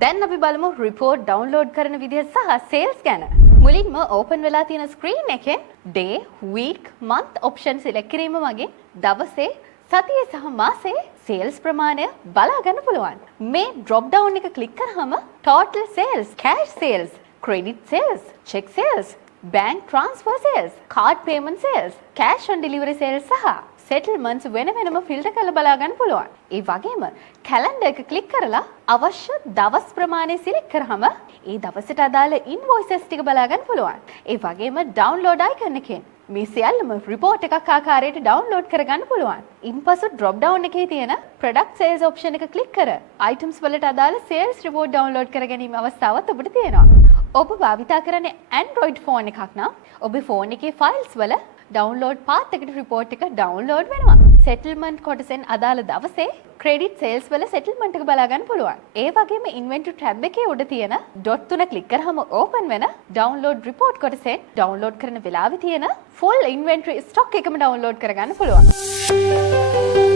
දැන් අපි බලමු report download කරන විදිහ සහ sales ගැන. මුලින්ම open වෙලා තියෙන screen එකේ day, week, month option select කිරීම මගින් දවසේ, සතියේ සහ මාසයේ sales ප්‍රමාණය බලා ගන්න පුළුවන්. මේ drop down එක click කරාම total sales, cash sales, credit sales, check sales, bank transfer sales, card payment sales, cash on delivery sales සහ settlements වෙන වෙනම ෆිල්ටර් කරලා බලා ගන්න පුළුවන්. ඒ වගේම කැලෙන්ඩර් එක ක්ලික් කරලා අවශ්‍ය දවස් ප්‍රමාණය සිලෙක්ට් කරාම ඒ දවසට අදාළ ඉන්වොයිසස් ටික බලා ගන්න පුළුවන්. ඒ වගේම ඩවුන්ලෝඩ් අයිකන් එකෙන් මේ සියල්ලම report එකක් ආකාරයට ඩවුන්ලෝඩ් කරගන්න පුළුවන්. ඉන්පසු drop down එකේ තියෙන product sales option එක ක්ලික් කර items වලට අදාළ sales report download කර ගැනීම අවස්ථාවත් ඔබට තියෙනවා. ඔබ භාවිතා කරන්නේ Android phone එකක් නම් ඔබේ phone එකේ files වල download path එකට report එක download වෙනවා. settlement කොටසෙන් අදාළ දවසේ credit sales වල settlement එක බලා ගන්න පුළුවන්. ඒ වගේම inventory tab එකේ උඩ තියෙන dot තුන click කරාම open වෙන download report කොටසෙන් download කරන වෙලාවේ තියෙන full inventory stock එකම download කරගන්න පුළුවන්.